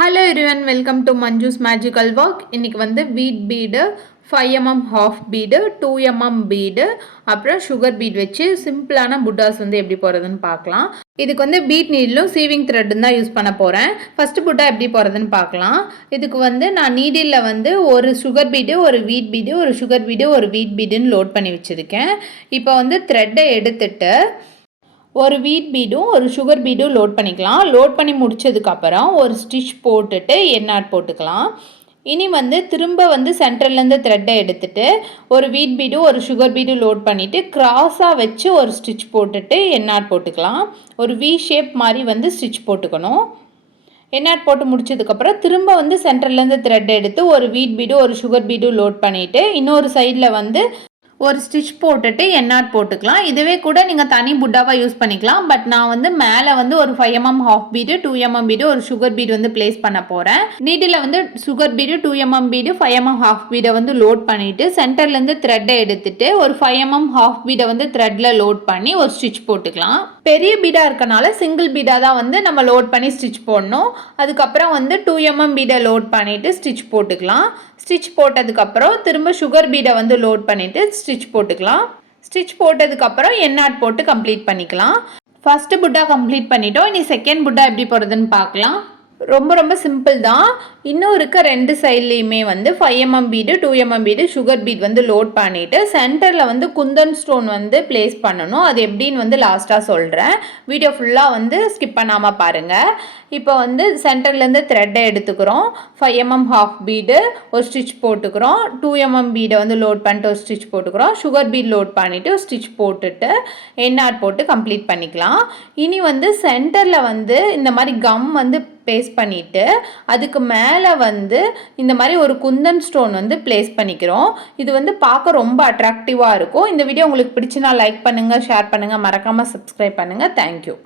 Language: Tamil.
Hello everyone, welcome to Manju's Magical Work. இன்னைக்கு வந்து வீட் bead 5mm half bead 2mm bead அப்புறம் சுகர் பீட் வச்சு சிம்பிளான புட்டாஸ் வந்து எப்படி போகிறதுன்னு பார்க்கலாம். இதுக்கு வந்து பீட் நீடிலும் சீவிங் த்ரெட்டும் தான் யூஸ் பண்ண போகிறேன். ஃபஸ்ட்டு புட்டா எப்படி போகிறதுன்னு பார்க்கலாம். இதுக்கு வந்து நான் நீடிலில் வந்து ஒரு சுகர் பீடு, ஒரு வீட் பீடு, ஒரு சுகர் பீடு, ஒரு வீட் பீடுன்னு லோட் பண்ணி வச்சுருக்கேன். இப்போ வந்து த்ரெட்டை எடுத்துட்டு ஒரு வீட் பீடும் ஒரு சுகர் பீடும் லோட் பண்ணிக்கலாம். லோட் பண்ணி முடிச்சதுக்கப்புறம் ஒரு ஸ்டிச் போட்டுட்டு எண்ணாட் போட்டுக்கலாம். இனி வந்து திரும்ப வந்து சென்டர்லேருந்து த்ரெட்டை எடுத்துட்டு ஒரு வீட் பீடும் ஒரு சுகர் பீடும் லோட் பண்ணிவிட்டு க்ராஸாக வச்சு ஒரு ஸ்டிச் போட்டுட்டு எண்ணாட் போட்டுக்கலாம். ஒரு வி ஷேப் மாதிரி வந்து ஸ்டிச் போட்டுக்கணும். எண்ணாட் போட்டு முடிச்சதுக்கப்புறம் திரும்ப வந்து சென்டர்லேருந்து த்ரெட் எடுத்து ஒரு வீட் பீடும் ஒரு சுகர் பீடும் லோட் பண்ணிவிட்டு இன்னொரு சைடில் வந்து ஒரு ஸ்டிச் போட்டுட்டு எண்ணாட் போட்டுக்கலாம். இதுவே கூட நீங்கள் தனி புட்டாவாக யூஸ் பண்ணிக்கலாம். பட் நான் வந்து மேலே வந்து ஒரு 5mm half bead 2mm bead ஒரு சுகர் பீடு வந்து பிளேஸ் பண்ண போகிறேன். நீடில் வந்து sugar bead 2mm bead 5mm half பீடை வந்து லோட் பண்ணிவிட்டு சென்டர்லேருந்து த்ரெட்டை எடுத்துட்டு ஒரு 5mm ஹாஃப் பீடை வந்து த்ரெட்டில் லோட் பண்ணி ஒரு ஸ்டிச் போட்டுக்கலாம். பெரிய பீடாக இருக்கனால சிங்கிள் பீடாக தான் வந்து நம்ம லோட் பண்ணி ஸ்டிச் போடணும். அதுக்கப்புறம் வந்து 2mm பீடை லோட் பண்ணிவிட்டு ஸ்டிச் போட்டுக்கலாம். ஸ்டிச் போட்டதுக்கப்புறம் திரும்ப சுகர் பீடை வந்து லோட் பண்ணிவிட்டு ஸ்டிச் போட்டுக்கலாம். ஸ்டிச் போட்டதுக்கப்புறம் எண்ணாட் போட்டு கம்ப்ளீட் பண்ணிக்கலாம். ஃபஸ்ட்டு புட்டா கம்ப்ளீட் பண்ணிட்டோம். இனி செகண்ட் புட்டா எப்படி போகிறதுன்னு பார்க்கலாம். ரொம்ப சிம்பிள் தான். இன்னும் இருக்க ரெண்டு சைட்லேயுமே வந்து 5mm bead 2mm bead sugar bead வந்து லோட் பண்ணிவிட்டு சென்டரில் வந்து குந்தன் ஸ்டோன் வந்து பிளேஸ் பண்ணணும். அது எப்படின்னு வந்து லாஸ்ட்டாக சொல்கிறேன். வீடியோ ஃபுல்லாக வந்து ஸ்கிப் பண்ணாமல் பாருங்கள். இப்போ வந்து சென்டர்லேருந்து த்ரெட்டை எடுத்துக்கிறோம். 5mm ஹாஃப் பீடு ஒரு ஸ்டிச் போட்டுக்கிறோம். 2mm பீடை வந்து லோட் பண்ணிட்டு ஒரு ஸ்டிச் போட்டுக்கிறோம். சுகர் பீட் லோட் பண்ணிவிட்டு ஒரு ஸ்டிச் போட்டுட்டு எண்ணாட் போட்டு கம்ப்ளீட் பண்ணிக்கலாம். இனி வந்து சென்டரில் வந்து இந்த மாதிரி கம் வந்து பேஸ்ட் பண்ணிவிட்டு அதுக்கு மேலே வந்து இந்த மாதிரி ஒரு குந்தன் ஸ்டோன் வந்து பிளேஸ் பண்ணிக்கிறோம். இது வந்து பார்க்க ரொம்ப அட்ராக்டிவாக இருக்கும். இந்த வீடியோ உங்களுக்கு பிடிச்சுன்னா லைக் பண்ணுங்கள், ஷேர் பண்ணுங்கள், மறக்காமல் சப்ஸ்கிரைப் பண்ணுங்கள். தேங்க்யூ.